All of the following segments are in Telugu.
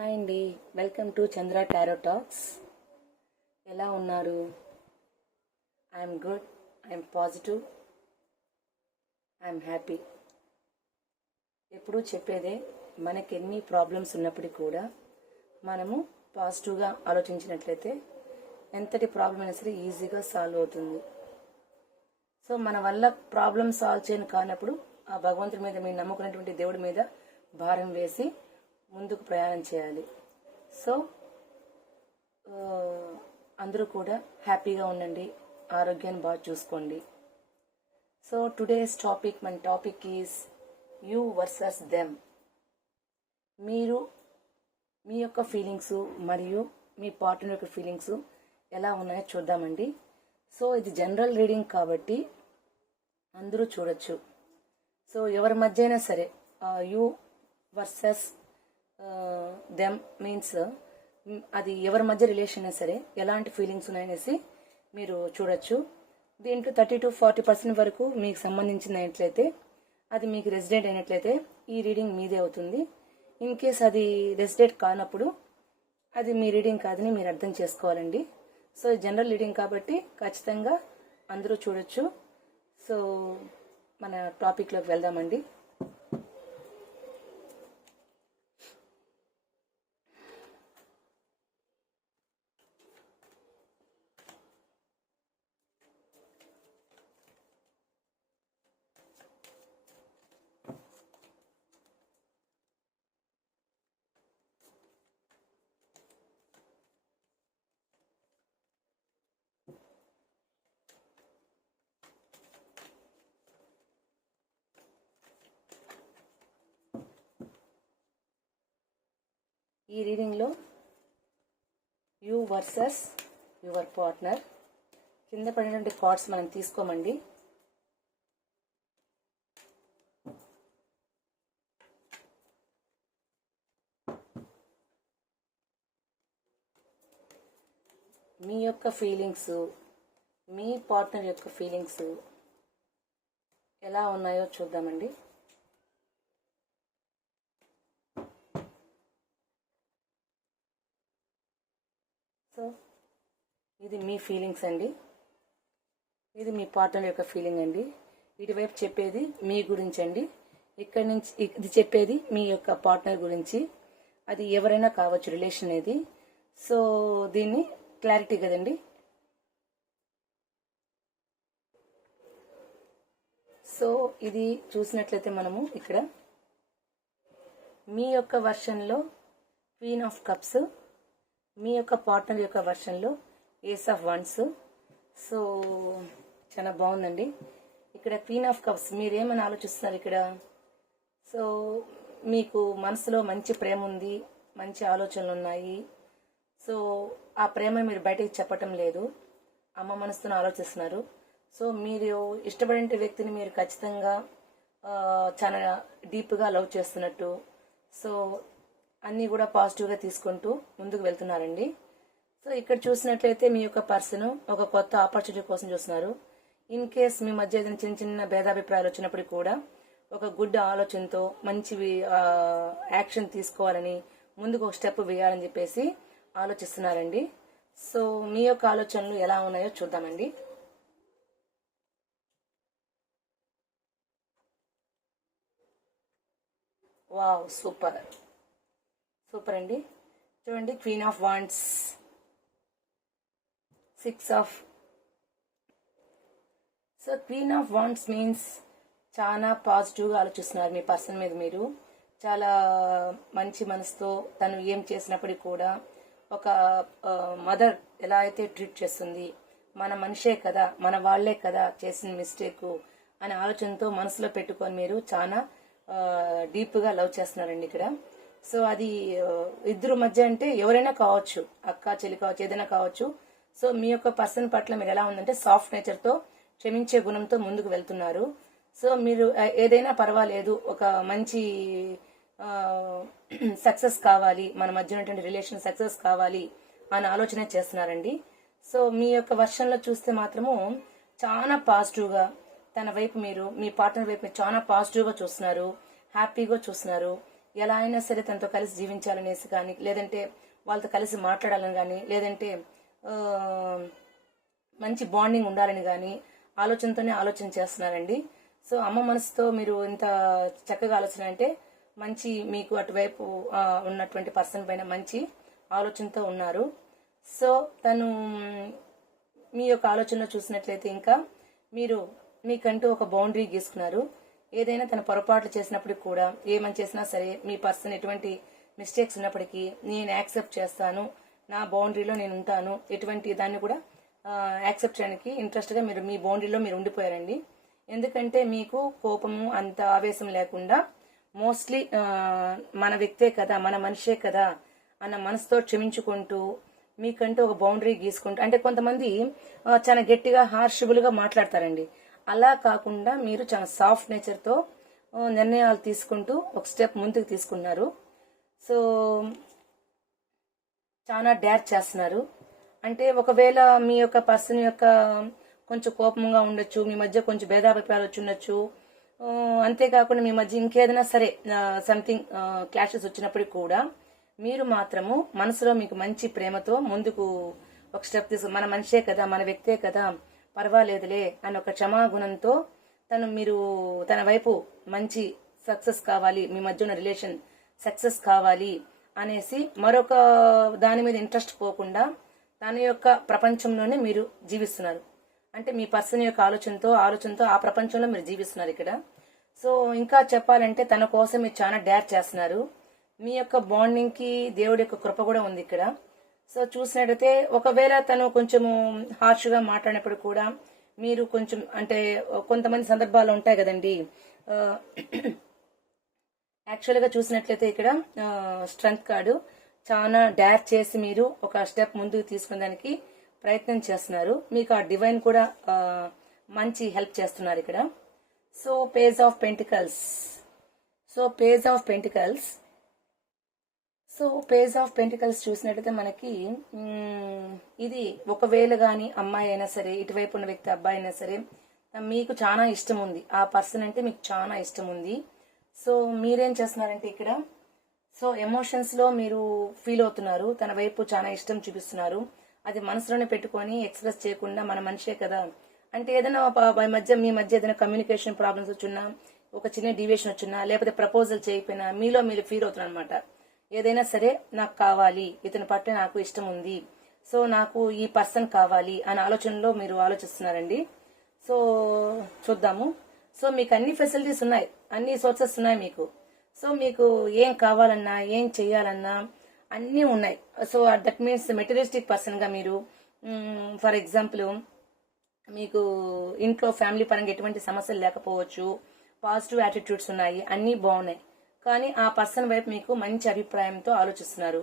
హాయ్ అండి, welcome to Chandra tarot talks. ఎలా ఉన్నారు? I'm good, I'm positive, I'm happy. ఎప్పుడూ చెప్పేదే, మనకి ఎన్ని ప్రాబ్లమ్స్ ఉన్నప్పటికీ కూడా మనము పాజిటివ్గా ఆలోచించినట్లయితే ఎంతటి ప్రాబ్లం అయినా సరే ఈజీగా సాల్వ్ అవుతుంది. సో మన వల్ల ప్రాబ్లమ్ సాల్వ్ చేయని కానప్పుడు ఆ భగవంతుడి మీద, మీరు నమ్ముకున్నటువంటి దేవుడి మీద భారం వేసి ముందుకు ప్రయాణం చేయాలి. సో అందరూ కూడా హ్యాపీగా ఉండండి, ఆరోగ్యాన్ని బాగా చూసుకోండి. సో టుడేస్ టాపిక్, మన topic is you versus them. మీరు మీ యొక్క ఫీలింగ్స్ మరియు మీ పార్ట్నర్ యొక్క ఫీలింగ్స్ ఎలా ఉన్నాయో చూద్దామండి. సో ఇది జనరల్ రీడింగ్ కాబట్టి అందరూ చూడొచ్చు. సో ఎవరి మధ్య అయినా సరే యూ వర్సెస్ దెమ్ మీన్స్ అది ఎవరి మధ్య రిలేషన్ అయినా సరే ఎలాంటి ఫీలింగ్స్ ఉన్నాయనేసి మీరు చూడొచ్చు. దీంట్లో 30 to 40% వరకు మీకు సంబంధించినట్లయితే, అది మీకు రెసిడెంట్ అయినట్లయితే ఈ రీడింగ్ మీదే అవుతుంది. ఇన్ కేస్ అది రెసిడెంట్ కానప్పుడు అది మీ రీడింగ్ కాదని మీరు అర్థం చేసుకోవాలండి. సో జనరల్ రీడింగ్ కాబట్టి ఖచ్చితంగా అందరూ చూడొచ్చు. సో మన టాపిక్లోకి వెళ్దామండి. ఈ రీడింగ్లో యూ వర్సెస్ యువర్ పార్ట్నర్, కింద పడినటువంటి కార్డ్స్ మనం తీసుకోమండి. మీ యొక్క ఫీలింగ్స్, మీ పార్ట్నర్ యొక్క ఫీలింగ్స్ ఎలా ఉన్నాయో చూద్దామండి. సో ఇది మీ ఫీలింగ్స్ అండి, ఇది మీ పార్ట్నర్ యొక్క ఫీలింగ్ అండి. ఇటువైపు చెప్పేది మీ గురించి అండి, ఇక్కడి నుంచి ఇది చెప్పేది మీ యొక్క పార్ట్నర్ గురించి. అది ఎవరైనా కావచ్చు, రిలేషన్ అనేది. సో దీన్ని క్లారిటీ కదండి. సో ఇది చూసినట్లయితే మనము ఇక్కడ మీ యొక్క వర్షన్లో క్వీన్ ఆఫ్ కప్స్, మీ యొక్క పార్ట్నర్ యొక్క వర్షన్లో ఏస్ ఆఫ్ వన్స్. సో చాలా బాగుందండి. ఇక్కడ క్వీన్ ఆఫ్ కప్స్, మీరేమని ఆలోచిస్తున్నారు ఇక్కడ? సో మీకు మనసులో మంచి ప్రేమ ఉంది, మంచి ఆలోచనలు ఉన్నాయి. సో ఆ ప్రేమ మీరు బయటకు చెప్పటం లేదు, అమ్మ మనసుతో ఆలోచిస్తున్నారు. సో మీరు ఇష్టపడే వ్యక్తిని మీరు ఖచ్చితంగా చాలా డీప్గా లవ్ చేస్తున్నట్టు, సో అన్నీ కూడా పాజిటివ్గా తీసుకుంటూ ముందుకు వెళ్తున్నారండి. సో ఇక్కడ చూసినట్లయితే మీ యొక్క పర్సన్ ఒక కొత్త ఆపర్చునిటీ కోసం చూస్తున్నారు. ఇన్ కేస్ మీ మధ్య ఏదైనా చిన్న చిన్న భేదాభిప్రాయాలు వచ్చినప్పటికీ కూడా ఒక గుడ్ ఆలోచనతో మంచి యాక్షన్ తీసుకోవాలని, ముందుకు ఒక స్టెప్ వేయాలని చెప్పేసి ఆలోచిస్తున్నారండి. సో మీ యొక్క ఆలోచనలు ఎలా ఉన్నాయో చూద్దామండి. వావ్, సూపర్ సూపర్ అండి. చూడండి, queen of wands, 6 of. So queen of wands means చాలా పాజిటివ్గా ఆలోచిస్తున్నారు మీ పర్సన్ మీద. మీరు చాలా మంచి మనసుతో తను ఏం చేసినప్పటికీ కూడా ఒక మదర్ ఎలా అయితే ట్రీట్ చేస్తుంది, మన మనిషే కదా, మన వాళ్లే కదా చేసిన మిస్టేక్ అనే ఆలోచనతో మనసులో పెట్టుకొని మీరు చాలా డీప్గా లవ్ చేస్తున్నారండి ఇక్కడ. సో అది ఇద్దరు మధ్య అంటే ఎవరైనా కావచ్చు, అక్క చెల్లి కావచ్చు, ఏదైనా కావచ్చు. సో మీ యొక్క పర్సన్ పట్ల మీరు ఎలా ఉందంటే సాఫ్ట్ నేచర్తో, క్షమించే గుణంతో ముందుకు వెళ్తున్నారు. సో మీరు ఏదైనా పర్వాలేదు, ఒక మంచి సక్సెస్ కావాలి, మన మధ్య ఉన్నటువంటి రిలేషన్ సక్సెస్ కావాలి అని ఆలోచన చేస్తున్నారండి. సో మీ యొక్క వర్షన్లో చూస్తే మాత్రము చాలా పాజిటివ్గా తన వైపు, మీరు మీ పార్ట్నర్ వైపు చాలా పాజిటివ్గా చూస్తున్నారు, హ్యాపీగా చూస్తున్నారు. ఎలా అయినా సరే తనతో కలిసి జీవించాలనేసి కానీ, లేదంటే వాళ్ళతో కలిసి మాట్లాడాలని కానీ, లేదంటే మంచి బాండింగ్ ఉండాలని కానీ ఆలోచనతోనే ఆలోచన చేస్తున్నారండి. సో అమ్మ మనసుతో మీరు ఇంత చక్కగా ఆలోచన అంటే మంచి మీకు అటువైపు ఉన్నటువంటి పర్సన్ పైన మంచి ఆలోచనతో ఉన్నారు. సో తను మీ యొక్క ఆలోచనలో చూసినట్లయితే ఇంకా మీరు మీకంటూ ఒక బౌండరీ గీసుకున్నారు. ఏదైనా తన పొరపాట్లు చేసినప్పటికి కూడా, ఏమని చేసినా సరే మీ పర్సన్ ఎటువంటి మిస్టేక్స్ ఉన్నప్పటికీ నేను యాక్సెప్ట్ చేస్తాను, నా బౌండరీలో నేను ఉంటాను, ఎటువంటి దాన్ని కూడా యాక్సెప్ట్ చేయడానికి ఇంట్రెస్ట్గా మీరు మీ బౌండరీలో మీరు ఉండిపోయారండి. ఎందుకంటే మీకు కోపము అంత ఆవేశం లేకుండా మోస్ట్లీ మన వ్యక్తే కదా, మన మనిషే కదా అన్న మనసుతో క్షమించుకుంటూ మీకంటూ ఒక బౌండరీ గీసుకుంటూ, అంటే కొంతమంది చాలా గట్టిగా హార్షబుల్గా మాట్లాడతారండి. అలా కాకుండా మీరు చాలా సాఫ్ట్ నేచర్తో నిర్ణయాలు తీసుకుంటూ ఒక స్టెప్ ముందుకు తీసుకున్నారు. సో చాలా డ్యార్ చేస్తున్నారు. అంటే ఒకవేళ మీ యొక్క పర్సన్ యొక్క కొంచెం కోపంగా ఉండొచ్చు, మీ మధ్య కొంచెం భేదాభిప్రాయాలు వచ్చి ఉండొచ్చు. అంతేకాకుండా మీ మధ్య ఇంకేదైనా సరే సంథింగ్ క్లాషెస్ వచ్చినప్పటికి కూడా మీరు మాత్రము మనసులో మీకు మంచి ప్రేమతో ముందుకు ఒక స్టెప్ తీసుకు, మన మనిషే కదా, మన వ్యక్తే కదా, పర్వాలేదులే అని ఒక క్షమాగుణంతో మీరు తన వైపు మంచి సక్సెస్ కావాలి, మీ మధ్య ఉన్న రిలేషన్ సక్సెస్ కావాలి అనేసి మరొక దాని మీద ఇంట్రెస్ట్ పోకుండా తన యొక్క ప్రపంచంలోనే మీరు జీవిస్తున్నారు. అంటే మీ పర్సన్ యొక్క ఆలోచనతో ఆ ప్రపంచంలో మీరు జీవిస్తున్నారు ఇక్కడ. సో ఇంకా చెప్పాలంటే తన కోసం మీరు చాలా డ్యార్ చేస్తున్నారు. మీ యొక్క బాండింగ్ కి దేవుడి యొక్క కృప కూడా ఉంది ఇక్కడ. సో చూసినట్టయితే ఒకవేళ తను కొంచెము హార్ష్ గా మాట్లాడినప్పుడు కూడా మీరు కొంచెం, అంటే కొంతమంది సందర్భాలు ఉంటాయి కదండి, యాక్చువల్ గా చూసినట్లయితే ఇక్కడ స్ట్రెంగ్త్ కార్డు చాలా డ్యార్ చేసి మీరు ఒక స్టెప్ ముందుకు తీసుకునేదానికి ప్రయత్నం చేస్తున్నారు. మీకు ఆ డివైన్ కూడా మంచి హెల్ప్ చేస్తున్నారు ఇక్కడ. So page of pentacles. So page of pentacles చూసినట్టయితే మనకి ఇది ఒకవేళ గాని అమ్మాయి అయినా సరే, ఇటువైపు ఉన్న వ్యక్తి అబ్బాయి అయినా సరే, మీకు చాలా ఇష్టం ఉంది, ఆ పర్సన్ అంటే మీకు చాలా ఇష్టం ఉంది. సో మీరేం చేస్తున్నారంటే ఇక్కడ, సో ఎమోషన్స్ లో మీరు ఫీల్ అవుతున్నారు, తన వైపు చాలా ఇష్టం చూపిస్తున్నారు. అది మనసులోనే పెట్టుకొని ఎక్స్ప్రెస్ చేయకుండా మన మనిషే కదా, అంటే ఏదైనా మీ మధ్య ఏదైనా కమ్యూనికేషన్ ప్రాబ్లమ్స్ వచ్చినా, ఒక చిన్న డీవియేషన్ వచ్చినా, లేకపోతే ప్రపోజల్ చేయకపోయినా మీలో మీరు ఫీల్ అవుతున్నారు అనమాట. ఏదైనా సరే నాకు కావాలి, ఇతని పట్ల నాకు ఇష్టం ఉంది, సో నాకు ఈ పర్సన్ కావాలి అనే ఆలోచనలో మీరు ఆలోచిస్తున్నారండి. సో చూద్దాము. సో మీకు అన్ని ఫెసిలిటీస్ ఉన్నాయి, అన్ని సోర్సెస్ ఉన్నాయి మీకు. సో మీకు ఏం కావాలన్నా, ఏం చెయ్యాలన్నా అన్నీ ఉన్నాయి. So that means materialistic person గా మీరు, ఫర్ ఎగ్జాంపుల్ మీకు ఇంట్లో ఫ్యామిలీ పరంగా ఎటువంటి సమస్యలు లేకపోవచ్చు, పాజిటివ్ యాటిట్యూడ్స్ ఉన్నాయి, అన్నీ బాగున్నాయి. కానీ ఆ పర్సన్ వైపు మీకు మంచి అభిప్రాయంతో ఆలోచిస్తున్నారు.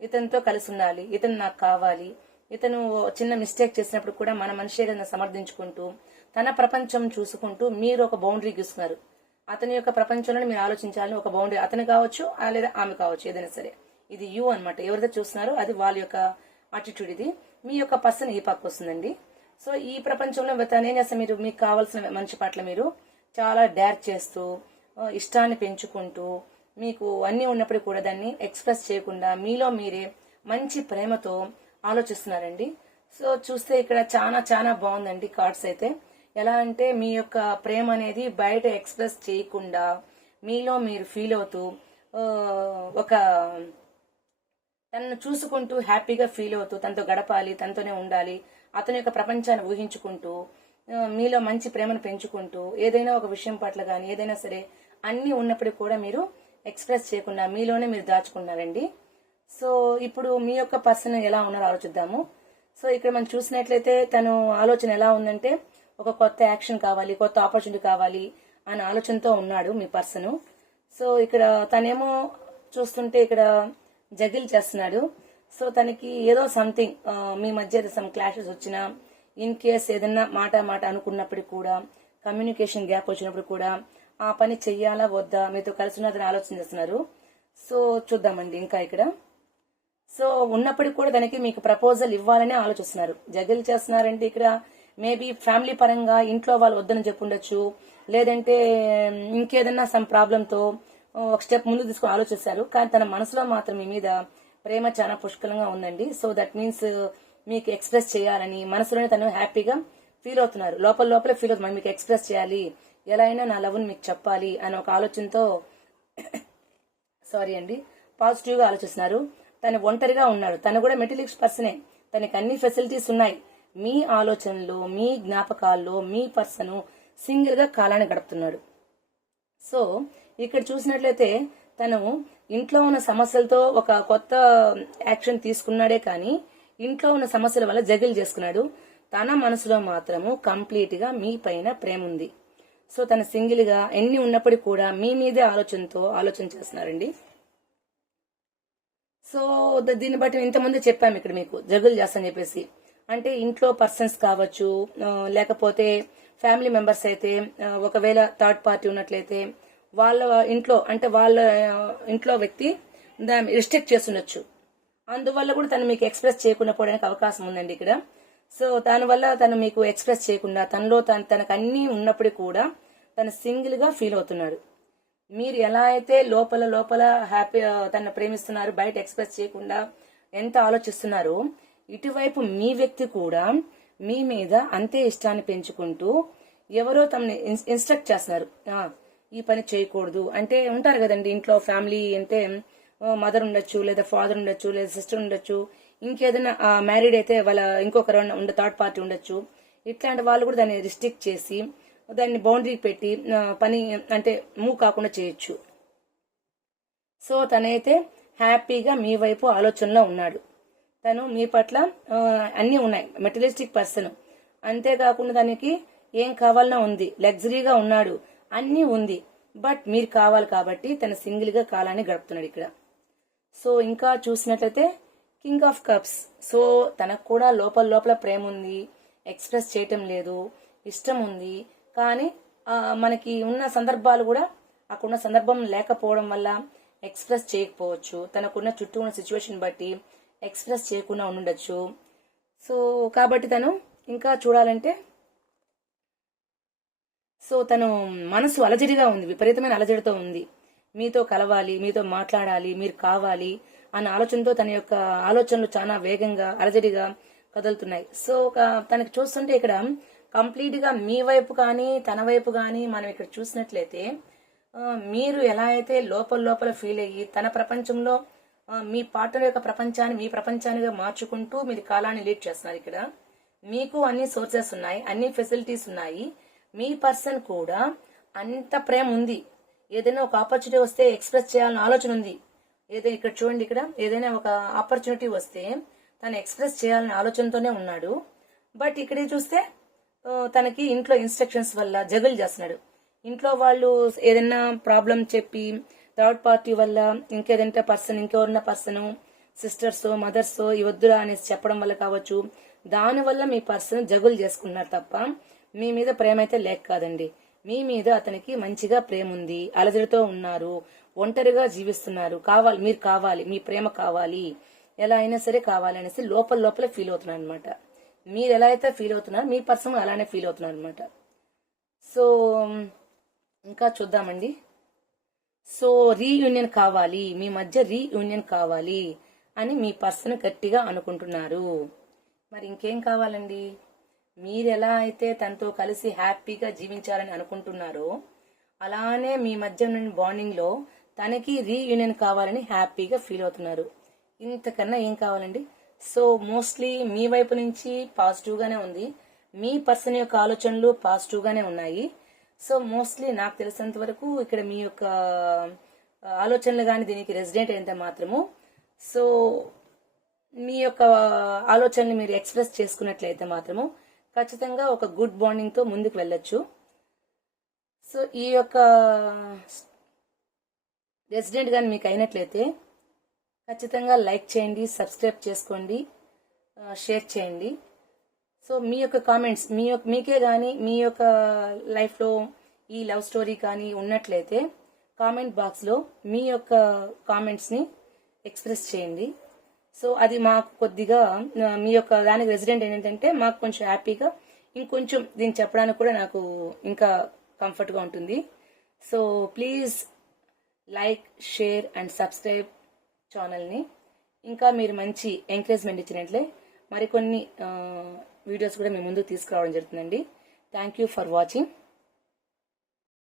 ఇతనితో కలిసి ఉండాలి, ఇతను నాకు కావాలి, ఇతను చిన్న మిస్టేక్ చేసినప్పుడు కూడా మన మనిషి సమర్థించుకుంటూ తన ప్రపంచం చూసుకుంటూ మీరు ఒక బౌండరీ గీస్తున్నారు. అతని యొక్క ప్రపంచంలో మీరు ఆలోచించాలని ఒక బౌండరీ, అతను కావచ్చు లేదా ఆమె కావచ్చు, ఏదైనా సరే ఇది యూ అనమాట. ఎవరైతే చూస్తున్నారో అది వాళ్ళ యొక్క అటిట్యూడ్. ఇది మీ యొక్క పర్సన్ ఈ పక్క వస్తుందండి. సో ఈ ప్రపంచంలో తను ఏం చేస్తారు, మీరు మీకు కావాల్సిన మనిషి పట్ల మీరు చాలా డ్యార్ చేస్తూ ఇష్టాన్ని పెంచుకుంటూ మీకు అన్ని ఉన్నప్పుడు కూడా దాన్ని ఎక్స్ప్రెస్ చేయకుండా మీలో మీరే మంచి ప్రేమతో ఆలోచిస్తున్నారండి. సో చూస్తే ఇక్కడ చాలా చాలా బాగుందండి కార్డ్స్ అయితే. ఎలా అంటే మీ యొక్క ప్రేమ అనేది బయట ఎక్స్ప్రెస్ చేయకుండా మీలో మీరు ఫీల్ అవుతూ ఒక తనను చూసుకుంటూ హ్యాపీగా ఫీల్ అవుతూ తనతో గడపాలి, తనతోనే ఉండాలి, అతని యొక్క ప్రపంచాన్ని ఊహించుకుంటూ మీలో మంచి ప్రేమను పెంచుకుంటూ ఏదైనా ఒక విషయం పట్ల కానీ ఏదైనా సరే అన్ని ఉన్నప్పటికీ కూడా మీరు ఎక్స్ప్రెస్ చేయకుండా మీలోనే మీరు దాచుకున్నారండి. సో ఇప్పుడు మీ యొక్క పర్సన్ ఎలా ఉన్నారో ఆలోచిద్దాము. సో ఇక్కడ మనం చూసినట్లయితే తను ఆలోచన ఎలా ఉందంటే ఒక కొత్త యాక్షన్ కావాలి, కొత్త ఆపర్చునిటీ కావాలి అనే ఆలోచనతో ఉన్నాడు మీ పర్సన్. సో ఇక్కడ తనేమో చూస్తుంటే ఇక్కడ జగిల్ చేస్తున్నాడు. సో తనకి ఏదో సంథింగ్ మీ మధ్య సమ్ క్లాషెస్ వచ్చినా, ఇన్ కేస్ ఏదన్నా మాట అనుకున్నప్పుడు కూడా, కమ్యూనికేషన్ గ్యాప్ వచ్చినప్పుడు కూడా ఆ పని చెయ్యాలా వద్దా, మీతో కలిసి ఉన్నదని ఆలోచన చేస్తున్నారు. సో చూద్దామండి ఇంకా ఇక్కడ. సో ఉన్నప్పటికి కూడా దానికి మీకు ప్రపోజల్ ఇవ్వాలని ఆలోచిస్తున్నారు. జగిల్ చేస్తున్నారంటే ఇక్కడ మేబీ ఫ్యామిలీ పరంగా ఇంట్లో వాళ్ళు వద్దని చెప్పుండొచ్చు, లేదంటే ఇంకేదన్నా సమ్ ప్రాబ్లంతో ఒక స్టెప్ ముందు తీసుకుని ఆలోచిస్తారు. కానీ తన మనసులో మాత్రం మీ మీద ప్రేమ చాలా పుష్కలంగా ఉందండి. సో దట్ మీన్స్ మీకు ఎక్స్ప్రెస్ చేయాలని మనసులోనే తను హ్యాపీగా ఫీల్ అవుతున్నారు. లోపలే ఫీల్ అవుతున్నారు, మీకు ఎక్స్ప్రెస్ చేయాలి, ఎలా అయినా నా లవ్ని మీకు చెప్పాలి అని ఒక ఆలోచనతో సారీ అండి పాజిటివ్ గా ఆలోచిస్తున్నారు. తను ఒంటరిగా ఉన్నాడు. తను కూడా మెటీరియలిస్ట్ పర్సనే. తనకి అన్ని ఫెసిలిటీస్ ఉన్నాయి. మీ ఆలోచనలో, మీ జ్ఞాపకాల్లో మీ పర్సన్ సింగిల్ గా కాలాన్ని గడుపుతున్నాడు. సో ఇక్కడ చూసినట్లయితే తను ఇంట్లో ఉన్న సమస్యలతో ఒక కొత్త యాక్షన్ తీసుకున్నాడే కానీ ఇంట్లో ఉన్న సమస్యల వల్ల జగిల్ చేసుకున్నాడు. తన మనసులో మాత్రము కంప్లీట్ గా మీ పైన ప్రేమ ఉంది. సో తన సింగిల్ గా ఎన్ని ఉన్నప్పటికీ కూడా మీ మీదే ఆలోచన చేస్తున్నారండి. సో దీన్ని బట్టి ఇంతకుముందు చెప్పాము ఇక్కడ మీకు జగులు చేస్తాను చెప్పేసి. అంటే ఇంట్లో పర్సన్స్ కావచ్చు, లేకపోతే ఫ్యామిలీ మెంబర్స్ అయితే, ఒకవేళ థర్డ్ పార్టీ ఉన్నట్లయితే వాళ్ళ ఇంట్లో అంటే వాళ్ళ ఇంట్లో వ్యక్తి దాన్ని రిస్ట్రిక్ట్ చేస్తుండొచ్చు. అందువల్ల కూడా తను మీకు ఎక్స్ప్రెస్ చేయకుండా పోవడానికి అవకాశం ఉందండి ఇక్కడ. సో దానివల్ల తను మీకు ఎక్స్ప్రెస్ చేయకుండా తనలో తనకు అన్ని ఉన్నప్పటికీ కూడా తను సింగిల్ గా ఫీల్ అవుతున్నాడు. మీరు ఎలా అయితే లోపల హ్యాపీ తన ప్రేమిస్తున్నారు, బయట ఎక్స్ప్రెస్ చేయకుండా ఎంత ఆలోచిస్తున్నారో, ఇటువైపు మీ వ్యక్తి కూడా మీ మీద అంతే ఇష్టాన్ని పెంచుకుంటూ ఎవరో తమని ఇన్స్ట్రక్ట్ చేస్తున్నారు. ఈ పని చేయకూడదు అంటే ఉంటారు కదండి ఇంట్లో ఫ్యామిలీ అంటే మదర్ ఉండొచ్చు, లేదా ఫాదర్ ఉండొచ్చు, లేదా సిస్టర్ ఉండొచ్చు, ఇంకేదైనా మ్యారీడ్ అయితే వాళ్ళ ఇంకొకరు థర్డ్ పార్టీ ఉండొచ్చు. ఇట్లాంటి వాళ్ళు కూడా దాన్ని రిస్ట్రిక్ట్ చేసి దాన్ని బౌండరీ పెట్టి పని అంటే మూవ్ కాకుండా చేయొచ్చు. సో తనైతే హ్యాపీగా మీ వైపు ఆలోచనలో ఉన్నాడు. తను మీ పట్ల అన్ని ఉన్నాయి, మెటీరియలిస్టిక్ పర్సన్. అంతేకాకుండా దానికి ఏం కావాలన్నా ఉంది, లగ్జరీగా ఉన్నాడు, అన్నీ ఉంది. బట్ మీరు కావాలి కాబట్టి తన సింగిల్ గా కాలాన్ని గడుపుతున్నాడు ఇక్కడ. సో ఇంకా చూసినట్లయితే కింగ్ ఆఫ్ కప్స్. సో తనకు కూడా లోపల ప్రేమ ఉంది, ఎక్స్ప్రెస్ చేయటం లేదు, ఇష్టం ఉంది. కానీ మనకి ఉన్న సందర్భాలు కూడా అక్కడున్న సందర్భం లేకపోవడం వల్ల ఎక్స్ప్రెస్ చేయకపోవచ్చు. తనకున్న చుట్టూ ఉన్న సిచ్యువేషన్ బట్టి ఎక్స్ప్రెస్ చేయకుండా ఉండొచ్చు. సో కాబట్టి తను ఇంకా చూడాలంటే సో తను మనసు అలజడిగా ఉంది, విపరీతమైన అలజడితో ఉంది. మీతో కలవాలి, మీతో మాట్లాడాలి, మీరు కావాలి అన్న ఆలోచనతో తన యొక్క ఆలోచనలు చాలా వేగంగా అలజడిగా కదులుతున్నాయి. సో తనకి చూస్తుంటే ఇక్కడ కంప్లీట్ గా మీ వైపు కానీ తన వైపు కానీ మనం ఇక్కడ చూసినట్లయితే మీరు ఎలా అయితే లోపల ఫీల్ అయ్యి తన ప్రపంచంలో మీ పార్ట్నర్ యొక్క ప్రపంచాన్ని మీ ప్రపంచానిగా మార్చుకుంటూ మీరు కాలాన్ని లీడ్ చేస్తున్నారు. ఇక్కడ మీకు అన్ని సోర్సెస్ ఉన్నాయి, అన్ని ఫెసిలిటీస్ ఉన్నాయి. మీ పర్సన్ కూడా అంత ప్రేమ ఉంది. ఏదైనా ఒక ఆపర్చునిటీ వస్తే ఎక్స్ప్రెస్ చేయాలన్న ఆలోచన ఉంది. ఏదైనా ఇక్కడ చూడండి, ఇక్కడ ఏదైనా ఒక ఆపర్చునిటీ వస్తే తను ఎక్స్ప్రెస్ చేయాలనే ఆలోచనతోనే ఉన్నాడు. బట్ ఇక్కడ చూస్తే తనకి ఇంట్లో ఇన్స్ట్రక్షన్స్ వల్ల జగులు చేస్తున్నాడు. ఇంట్లో వాళ్ళు ఏదైనా ప్రాబ్లం చెప్పి థర్డ్ పార్టీ వల్ల ఇంకేదంటే ఇంకెవరన్నా పర్సన్ సిస్టర్స్ మదర్స్ ఇవద్దురా అనేసి చెప్పడం వల్ల కావచ్చు, దానివల్ల మీ పర్సన్ జగులు చేసుకున్నారు తప్ప మీ మీద ప్రేమ అయితే లేక కాదండి. మీ మీద అతనికి మంచిగా ప్రేమ ఉంది, అలజడితో ఉన్నారు, ఒంటరిగా జీవిస్తున్నారు. మీరు కావాలి, మీ ప్రేమ కావాలి, ఎలా అయినా సరే కావాలి అనేసి లోపల ఫీల్ అవుతున్నారు అనమాట. మీరు ఎలా అయితే ఫీల్ అవుతున్నారు మీ పర్సన్ అలానే ఫీల్ అవుతున్నారు అనమాట. సో ఇంకా చూద్దామండి. సో రీయూనియన్ కావాలి, మీ మధ్య రీయూనియన్ కావాలి అని మీ పర్సన్ గట్టిగా అనుకుంటున్నారు. మరి ఇంకేం కావాలండి? మీరు ఎలా అయితే తనతో కలిసి హ్యాపీగా జీవించాలని అనుకుంటున్నారో అలానే మీ మధ్య నుండి బాండింగ్ లో తనకి రీయూనియన్ కావాలని హ్యాపీగా ఫీల్ అవుతున్నారు. ఇంతకన్నా ఏం కావాలండి? సో మోస్ట్లీ మీ వైపు నుంచి పాజిటివ్ గానే ఉంది, మీ పర్సన్ యొక్క ఆలోచనలు పాజిటివ్ గానే ఉన్నాయి. సో మోస్ట్లీ నాకు తెలిసినంత వరకు ఇక్కడ మీ యొక్క ఆలోచనలు కానీ దీనికి రెసిడెంట్ అయితే మాత్రము సో మీ యొక్క ఆలోచనలు మీరు ఎక్స్ప్రెస్ చేసుకున్నట్లయితే మాత్రము ఖచ్చితంగా ఒక గుడ్ బాండింగ్ తో ముందుకు వెళ్ళొచ్చు. సో ఈ యొక్క రెసిడెంట్ గాని మీకు అయినట్లయితే ఖచ్చితంగా లైక్ చేయండి, సబ్స్క్రైబ్ చేసుకోండి, షేర్ చేయండి. సో మీ యొక్క కామెంట్స్ మీకే కానీ మీ యొక్క లైఫ్లో ఈ లవ్ స్టోరీ కానీ ఉన్నట్లయితే కామెంట్ బాక్స్లో మీ యొక్క కామెంట్స్ని ఎక్స్ప్రెస్ చేయండి. సో అది మాకు కొద్దిగా మీ యొక్క దానికి రెసిడెంట్ ఏంటంటే మాకు కొంచెం హ్యాపీగా ఇంకొంచెం దీన్ని చెప్పడానికి కూడా నాకు ఇంకా కంఫర్ట్గా ఉంటుంది. So please like, share and subscribe ఛానల్ని. ఇంకా మీరు మంచి ఎంకరేజ్మెంట్ ఇచ్చినట్లే మరికొన్ని వీడియోస్ కూడా మీ ముందుకు తీసుకురావడం జరుగుతుందండి. Thank you for watching.